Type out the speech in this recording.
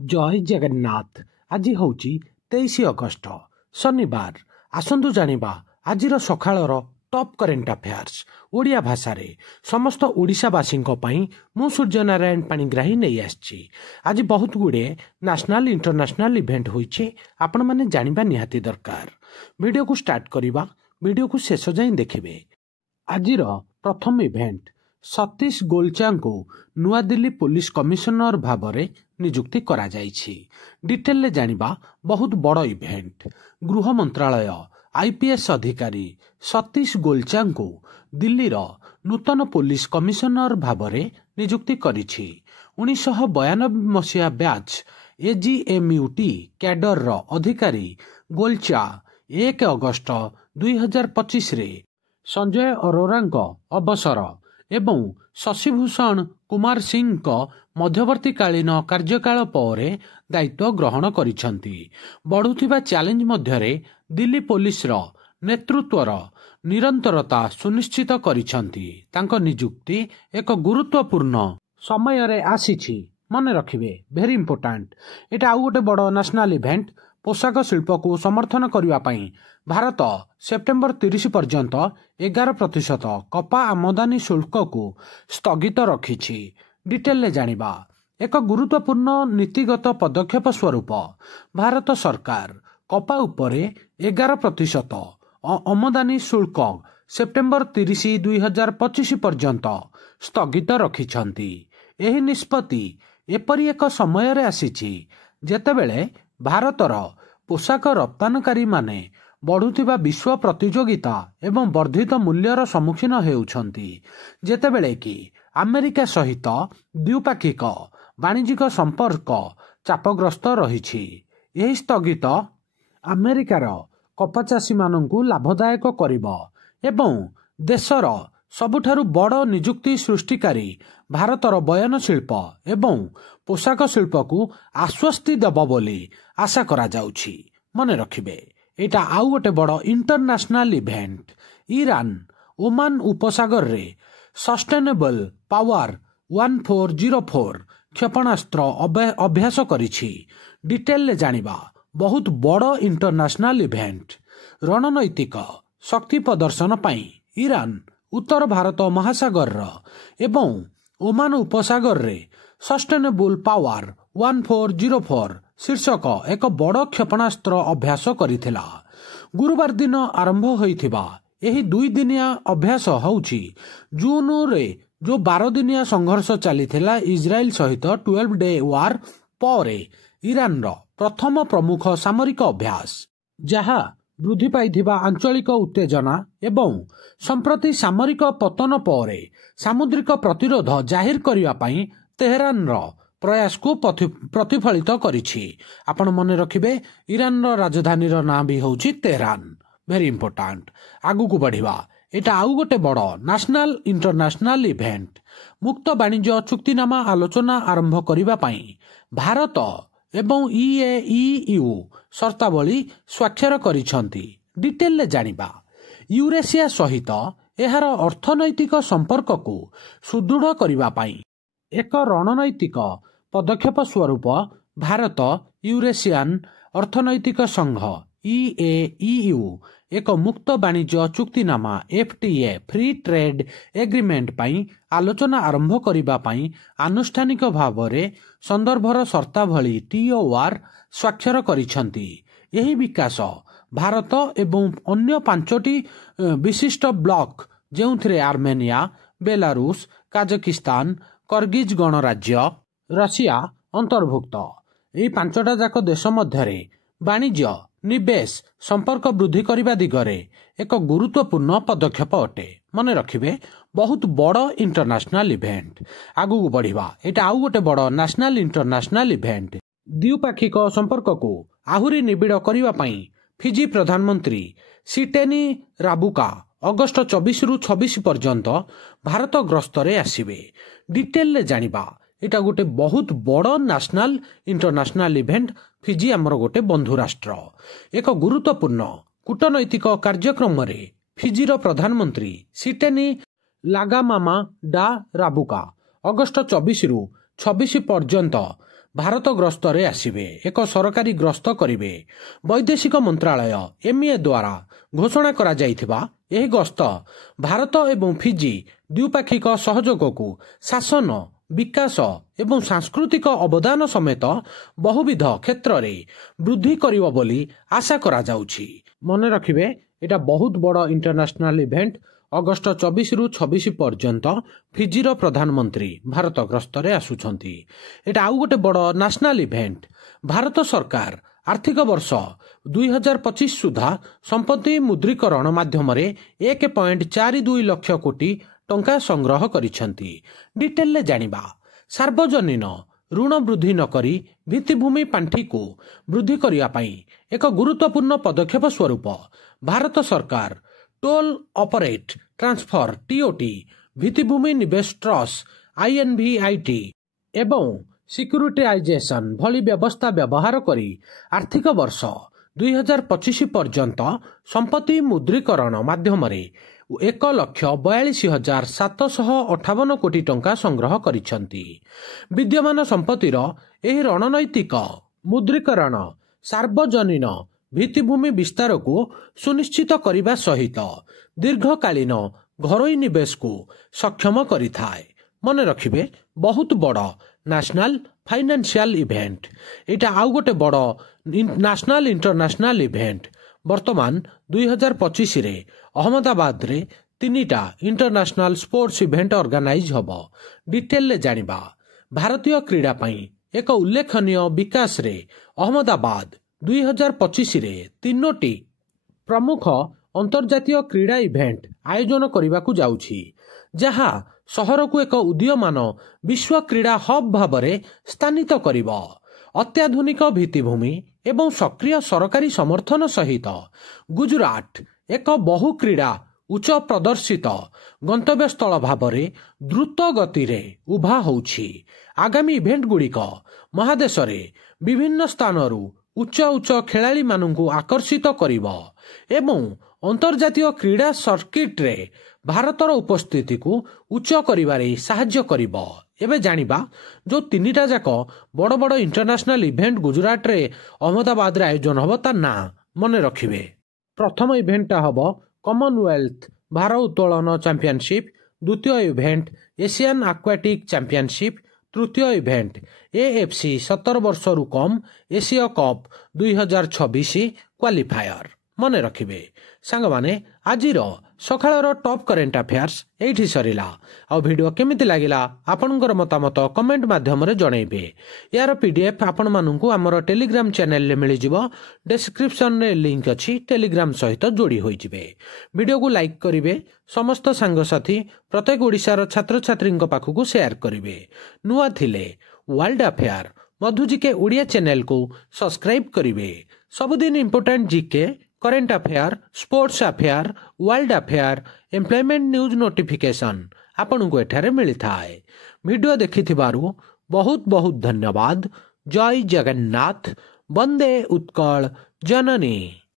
जय जगन्नाथ। आज हूँ 23 अगस्ट शनिवार। आसतु जानिबा आजिर सकाळर टॉप करेंट अफेयर्स ओडिया भाषा रे समस्त ओडिशावासी मु सूर्यनारायण पाणिग्राही नहीं आसी। आज बहुत गुड़े नेशनल इंटरनेशनल इवेंट होइछे, आपण माने जानिबा निहाती दरकार। वीडियो को स्टार्ट करिबा, वीडियो को शेष जाई देखिबे। आजिर प्रथम इवेंट सतीश गोलचा को नुआ दिल्ली पुलिस कमिशनर भावरे नियुक्ति करा जाइछि। डिटेल ले जानिबा बहुत बड़ इवेंट। गृह मंत्रालय आईपीएस अधिकारी सतीश गोलचा को दिल्लीर नूतन पुलिस कमिशनर भावरे नियुक्ति करिछि। 1992 मसीहा बैच एजीएमयूटी कैडर अधिकारी गोलचा 1 अगस्ट 2025 रे संजय अरोरा अवसर एवं शशिभूषण कुमार सिंह मध्यवर्तीकालीन कार्यकाल पर दायित्व ग्रहण करिसेंती। बढ़ुथिबा चैलेंज मध्यरे दिल्ली पुलिस नेतृत्वर निरंतरता सुनिश्चित करिसेंती। तांको नियुक्ति एक गुरुत्वपूर्ण समय रे आसीछि, मने रखिबे, भेरी इंपोर्टेंट। एटा आउ गोटे बड़ नेशनल इवेंट। पोशाक शिल्प को समर्थन करने पाई भारत सेप्टेम्बर 30 पर्यंत 11% कपा आमदानी शुल्क को स्थगित रखिछि। डिटेल ले जानिबा एक गुरुत्वपूर्ण नीतिगत पदक्षेप स्वरूप भारत सरकार कपा उपरे 11% आमदानी शुल्क सेप्टेम्बर 30, 2025 पर्यंत स्थगित रखिछंती। एही निष्पत्ति एपरि एक समय रे आसीछि जेतेबेले भारतर पोशाक रप्तानकारी माने बढ़ुथिबा विश्व प्रतियोगिता एवं वर्धित मूल्यर सम्मुखीन हेउछंती, जेतेबेले कि अमेरिका सहित द्विपाक्षिक वाणिज्यिक संपर्क चापग्रस्त रहिछि। एही स्थगित अमेरिकार कपाचाषी मानंकु लाभदायक करिबो एवं देशर सबुठारु बड़ नियुक्ति सृष्टिकारी भारतर बयन शिल्प एवं पोशाक शिल्प को आश्वस्ति देव बोली आशा करा जाउछि। मने रखिबे, एटा आउ गोटे बड़ इंटरनेशनल इवेंट। ईरान ओमान उपसागर रे सस्टेनेबल पावर 1404 क्षेपणास्त्र अभ्यास करिछि। डिटेल ले जानिबा बहुत बड़ इंटरनेशनल इवेंट। रणनैतिक शक्ति प्रदर्शन पाई ईरान उत्तर भारत महासागर एवं ओमान उपसागर रे सस्टेनेबल पावर 1404 शीर्षक एक बड़ क्षेपणास्त्र अभ्यास करिथिला। गुरुवार दिन आरंभ होइथिबा एही 2 दिनिया अभ्यास होउछि जून रे जो 12 दिनिया संघर्ष चलीथिला इजराइल सहित 12 डे वार परे ईरान प्रथम प्रमुख सामरिक अभ्यास, जहा वृद्धि पाइथिबा आंचलिक उत्तेजना एवं संप्रति सामरिक पतन पर सामुद्रिक प्रतिरोध जाहिर करिवा पई तेहरान प्रयास को प्रतिफलित करिछि। आपण मने रखिबे, ईरान राजधानी नाम भी होउछि तेहरान। Very important. आगु को बढ़िबा, एटा आउ गोटे बड़ नेशनल इंटरनेशनल इवेंट। मुक्त वाणिज्य चुक्तिनामा आलोचना आरंभ करिवा पई भारत एवं ईएईयू शर्तावली स्वाक्षर करिसंती। डिटेल ले जानिबा यूरेशिया सहित एहार अर्थनैतिक संपर्क को सुदृढ़ करिवा पई एक रणनैतिक पदक्षेप स्वरूप भारत यूरेशियन अर्थनैतिक संघ ईएईयू एक मुक्त वाणिज्य चुक्तिनामा एफटीए फ्री ट्रेड एग्रीमेंट पाई आलोचना आरंभ करिबा पाई आनुष्ठानिक भावरे संदर्भर शर्तावली टीओआर स्वाक्षर करिसंती। यही विकास भारत एवं अन्य 5टी विशिष्ट ब्लॉक जेउथिरे आर्मेनिया, बेलारूस, काजाकिस्तान, कर्गिज गणराज्य, रशिया अंतर्भुक्त। यही 5टा जाक देश मध्यरे वाणिज्य निवेश संपर्क वृद्धि करने दिगरे एक गुरुत्वपूर्ण पदक्षेप अटे। मने रखिबे, बहुत बड़ इंटरनेशनल इवेंट। आगु को बढ़िबा, एटा आउ गोटे बड़ नेशनल इंटरनेशनल इवेंट। द्विपाक्षिक संपर्क को आहुरी निबिड़ करिवा पई फिजी प्रधानमंत्री सिटेनी राबुका अगस्ट 24 रु 26 पर्यंत भारत ग्रस्तरे आसिबे। डिटेल ले जानिबा, एटा गोटे बहुत बड़ नेशनल इंटरनेशनल इवेंट। फिजी आमर गोटे बंधु राष्ट्र। एक गुरुत्वपूर्ण कूटनैतिक कार्यक्रम रे फिजीर प्रधानमंत्री सिटेनी लागामामा डा राबुका अगस्ट 24 रु 26 पर्यंत ଭାରତ ଗସ୍ତରେ ଆସିବେ। ଏକ ସରକାରୀ ଗସ୍ତ କରିବେ। ବୈଦେଶିକ ମନ୍ତ୍ରାଳୟ MA ଦ୍ୱାରା ଘୋଷଣା କରାଯାଇଥିବା ଏହି ଗସ୍ତ ଭାରତ ଏବଂ ଫିଜି ଦ୍ୱିପାକ୍ଷିକ ସହଯୋଗକୁ ଶାସନ, ବିକାଶ ଏବଂ ସାଂସ୍କୃତିକ ଅବଦାନ ସମେତ ବହୁବିଧ କ୍ଷେତ୍ରରେ ବୃଦ୍ଧି କରିବ ବୋଲି ଆଶା କରାଯାଉଛି। ମନେ ରଖିବେ, ଏଇଟା ବହୁତ ବଡ଼ ଇଣ୍ଟରନ୍ୟାସନାଲ ଇଭେଣ୍ଟ। ଅଗଷ୍ଟ 24ରୁ 26 ପର୍ଯ୍ୟନ୍ତ ଫିଜିର ପ୍ରଧାନମନ୍ତ୍ରୀ ଭାରତ ଗସ୍ତରେ ଆସୁଛନ୍ତି। ଏଇଟା ଆଉ ଗୋଟେ ବଡ଼ ନ୍ୟାସନାଲ ଇଭେଣ୍ଟ। ଭାରତ ସରକାର ଆର୍ଥିକ ବର୍ଷ 2025 ସୁଦ୍ଧା ସମ୍ପତ୍ତି ମୁଦ୍ରୀକରଣ ମାଧ୍ୟମରେ 1.42 ଲକ୍ଷ କୋଟି ଟଙ୍କା ସଂଗ୍ରହ କରିଛନ୍ତି। ଡିଟେଲରେ ଜାଣିବା। ସାର୍ବଜନୀନ ଋଣ ବୃଦ୍ଧି ନକରି ଭିତ୍ତିଭୂମି ପାଣ୍ଠିକୁ ବୃଦ୍ଧି କରିବା ପାଇଁ ଏକ ଗୁରୁତ୍ୱପୂର୍ଣ୍ଣ ପଦକ୍ଷେପ ସ୍ୱରୂପ ଭାରତ ସରକାର ଟୋଲ ଅପରେଟ ଟ୍ରାନ୍ସଫର TOT, ଭିତ୍ତିଭୂମି ନିବେଶ ଟ୍ରଷ୍ଟ INVIT ଏବଂ ସିକ୍ୟୁରିଟାଇଜେସନ ଭଳି ବ୍ୟବସ୍ଥା ବ୍ୟବହାର କରି ଆର୍ଥିକ ବର୍ଷ 2025 ପର୍ଯ୍ୟନ୍ତ ସମ୍ପତ୍ତି ମୁଦ୍ରୀକରଣ ମାଧ୍ୟମରେ 1,42,758 କୋଟି ଟଙ୍କା ସଂଗ୍ରହ କରିଛନ୍ତି। ବିଦ୍ୟମାନ ସମ୍ପତ୍ତିର ଏହି ରଣନୈତିକ ମୁଦ୍ରୀକରଣ ସାର୍ବଜନୀନ ଭିତ୍ତିଭୂମି ବିସ୍ତାରକୁ ସୁନିଶ୍ଚିତ କରିବା ସହିତ ଦୀର୍ଘକାଳୀନ ଘରୋଇ ନିବେଶକୁ ସକ୍ଷମ କରିଥାଏ। ମନେ ରଖିବେ, ବହୁତ ବଡ଼ ନ୍ୟାସନାଲ ଫାଇନାନ୍ସିଆଲ ଇଭେଣ୍ଟ। ଏଇଟା ଆଉ ଗୋଟେ ବଡ଼ ନ୍ୟାସନାଲ ଇଣ୍ଟରନ୍ୟାସନାଲ ଇଭେଣ୍ଟ। ବର୍ତ୍ତମାନ 2025ରେ ଅହମ୍ମଦାବାଦରେ 3ଟା ଇଣ୍ଟରନ୍ୟାସନାଲ ସ୍ପୋର୍ଟସ ଇଭେଣ୍ଟ ଅର୍ଗାନାଇଜ ହେବ। ଡିଟେଲରେ ଜାଣିବା। ଭାରତୀୟ କ୍ରୀଡ଼ା ପାଇଁ ଏକ ଉଲ୍ଲେଖନୀୟ ବିକାଶରେ ଅହମ୍ମଦାବାଦ 2025ରେ 3ଟି ପ୍ରମୁଖ ଅନ୍ତର୍ଜାତୀୟ କ୍ରୀଡ଼ା ଇଭେଣ୍ଟ ଆୟୋଜନ କରିବାକୁ ଯାଉଛି, ଯାହା ସହରକୁ ଏକ ଉଦୀୟମାନ ବିଶ୍ୱ କ୍ରୀଡ଼ା ହବ୍ ଭାବରେ ସ୍ଥାନିତ କରିବ। ଅତ୍ୟାଧୁନିକ ଭିତ୍ତିଭୂମି ଏବଂ ସକ୍ରିୟ ସରକାରୀ ସମର୍ଥନ ସହିତ ଗୁଜରାଟ ଏକ ବହୁ କ୍ରୀଡ଼ା ଉଚ୍ଚ ପ୍ରଦର୍ଶିତ ଗନ୍ତବ୍ୟସ୍ଥଳ ଭାବରେ ଦ୍ରୁତ ଗତିରେ ଉଭା ହେଉଛି। ଆଗାମୀ ଇଭେଣ୍ଟଗୁଡ଼ିକ ମହାଦେଶରେ ବିଭିନ୍ନ ସ୍ଥାନରୁ ଉଚ୍ଚ ଖେଳାଳିମାନଙ୍କୁ ଆକର୍ଷିତ କରିବ ଏବଂ ଅନ୍ତର୍ଜାତୀୟ କ୍ରୀଡ଼ା ସର୍କିଟ୍ରେ ଭାରତର ଉପସ୍ଥିତିକୁ ଉଚ୍ଚ କରିବାରେ ସାହାଯ୍ୟ କରିବ। ଏବେ ଜାଣିବା, ଯେଉଁ 3ଟା ଯାକ ବଡ଼ ବଡ଼ ଇଣ୍ଟରନ୍ୟାସନାଲ ଇଭେଣ୍ଟ ଗୁଜରାଟରେ ଅହମ୍ମଦାବାଦରେ ଆୟୋଜନ ହେବ ତା ନାଁ ମନେ ରଖିବେ। ପ୍ରଥମ ଇଭେଣ୍ଟଟା ହେବ କମନୱେଲ୍ଥ ଭାର ଉତ୍ତୋଳନ ଚାମ୍ପିଅନସିପ୍। ଦ୍ୱିତୀୟ ଇଭେଣ୍ଟ ଏସିଆନ୍ ଆକ୍ୱାଟିକ୍ ଚାମ୍ପିଅନସିପ୍। ତୃତୀୟ ଇଭେଣ୍ଟ AFC 17 ବର୍ଷରୁ କମ୍ ଏସୀୟ କପ୍ 2026 କ୍ୱାଲିଫାୟର। ମନେ ରଖିବେ ସାଙ୍ଗମାନେ, ଆଜିର ସକାଳର ଟପ୍ କରେଣ୍ଟ ଆଫେୟାର୍ସ ଏଇଠି ସରିଲା। ଆଉ ଭିଡ଼ିଓ କେମିତି ଲାଗିଲା ଆପଣଙ୍କର ମତାମତ କମେଣ୍ଟ ମାଧ୍ୟମରେ ଜଣାଇବେ। ଏହାର PDF ଆପଣମାନଙ୍କୁ ଆମର ଟେଲିଗ୍ରାମ ଚ୍ୟାନେଲରେ ମିଳିଯିବ। ଡେସ୍କ୍ରିପ୍ସନରେ ଲିଙ୍କ ଅଛି, ଟେଲିଗ୍ରାମ ସହିତ ଯୋଡ଼ି ହୋଇଯିବେ। ଭିଡ଼ିଓକୁ ଲାଇକ୍ କରିବେ, ସମସ୍ତ ସାଙ୍ଗସାଥୀ ପ୍ରତ୍ୟେକ ଓଡ଼ିଶାର ଛାତ୍ରଛାତ୍ରୀଙ୍କ ପାଖକୁ ସେୟାର କରିବେ। ନୂଆ ଥିଲେ ୱାର୍ଲଡ ଆଫେୟାର ମଧୁଜିକେ ଓଡ଼ିଆ ଚ୍ୟାନେଲକୁ ସବସ୍କ୍ରାଇବ୍ କରିବେ। ସବୁଦିନ important GK, current affair, sports affair, world affair, employment news notification ଆପଣଙ୍କୁ ଏଠାରେ ମିଳିଥାଏ। ଭିଡ଼ିଓ ଦେଖିଥିବାରୁ ବହୁତ ବହୁତ ଧନ୍ୟବାଦ। ଜୟ ଜଗନ୍ନାଥ। ବନ୍ଦେ ଉତ୍କଳ ଜନନୀ।